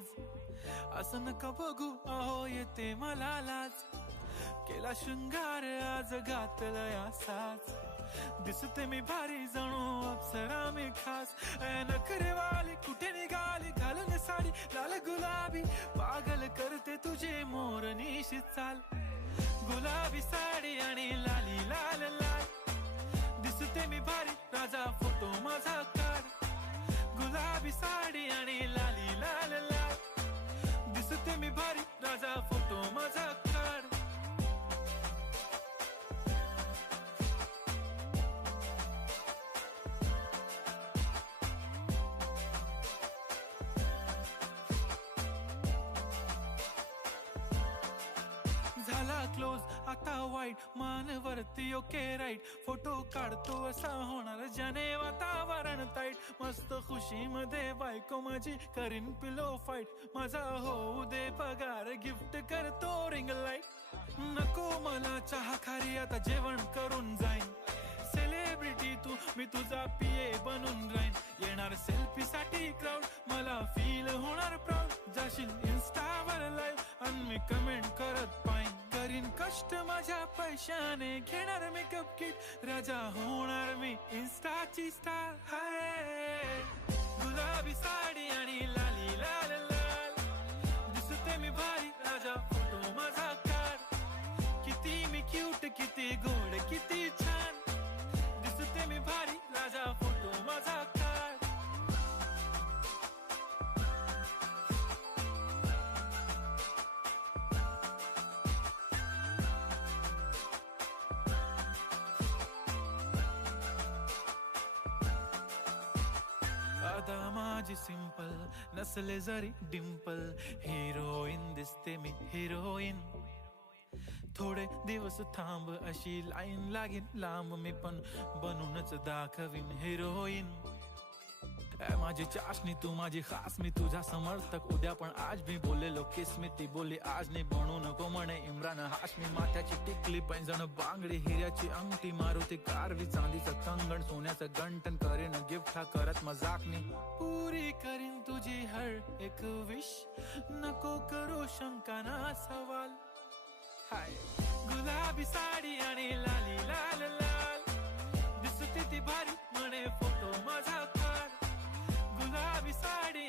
आज. असं नका बघू अहो येते मला लाज. केला शृंगार आज घातलंय असाच. दिसते मी भारी जणू अप्सरा मी खास. नखरेवाली कुठे निघाली घालून साडी लाल गुलाबी. पागल करते तुझे मोरनीशी चाल. गुलाबी साडी आणि लाली लाल लाल. दिसते मी भारी राजा फोटो माझा काढ. गुलाबी साडी आणि लाली लाल लाल. दिसते मी भारी राजा फोटो माझा काढ. झाला क्लोज आता वाईट मानवरती ओके राईट. फोटो काढतो असा होणार ज्याने वातावरण ताईट. मस्त खुशी मध्ये बायको माझी करीन पिलो फाईट. माझा होऊ दे पगार गिफ्ट करतो रिंग लाईट. नको मला चहा खारी आता जेवण करून जाईन. सेलिब्रिटी तू मी तुझा पिये बनून राहीन. येणार सेल्फी साठी क्राऊड मला फील होणार प्राऊड. जाशील इन्स्टावर लाईव्ह आणि मी कमेंट करत पाईन. करीन कष्ट माझ्या पैशाने घेणार मेकअप किट. राजा होणार मी इन्स्टाची स्टार. हाय गुलाबी साडी आणि लाली लाल लाल. दिसते मी भारी राजा फोटो माझा काढ. किती मी क्यूट किती गोड किती छान. दिसते मी भारी राजा फोटो माझा काढ. अदा माझी सिंपल नसले जरी डिंपल. हिरोईन दिसते मी हिरोईन. थोडे दिवस थांब अशी लाईन लागेल लांब. मी पण बनूनच दाखवीन हिरोईन. माझी चाशनी तू माझी खास. मी तुझा समर्थक उद्या पण आज मी बोललेलो किस मी. ती बोलली आज नाही बनू नको म्हणे इम्रान हाशमी. माथ्याची टिकली पैंजण बांगडी हिऱ्याची अंगठी. मारुती कारवी चांदीचं कंगण सोन्याचं गंटन. करीन गिफ्ट हा करत मजाकनी. पुरी करीन तुझी हर एक विश. नको करू शंका ना सवाल. हाय गुलाबी साडी आणि लाली लाल लाल. दिसते ती भारी म्हणे फोटो माझा काढ. गुलाबी साडी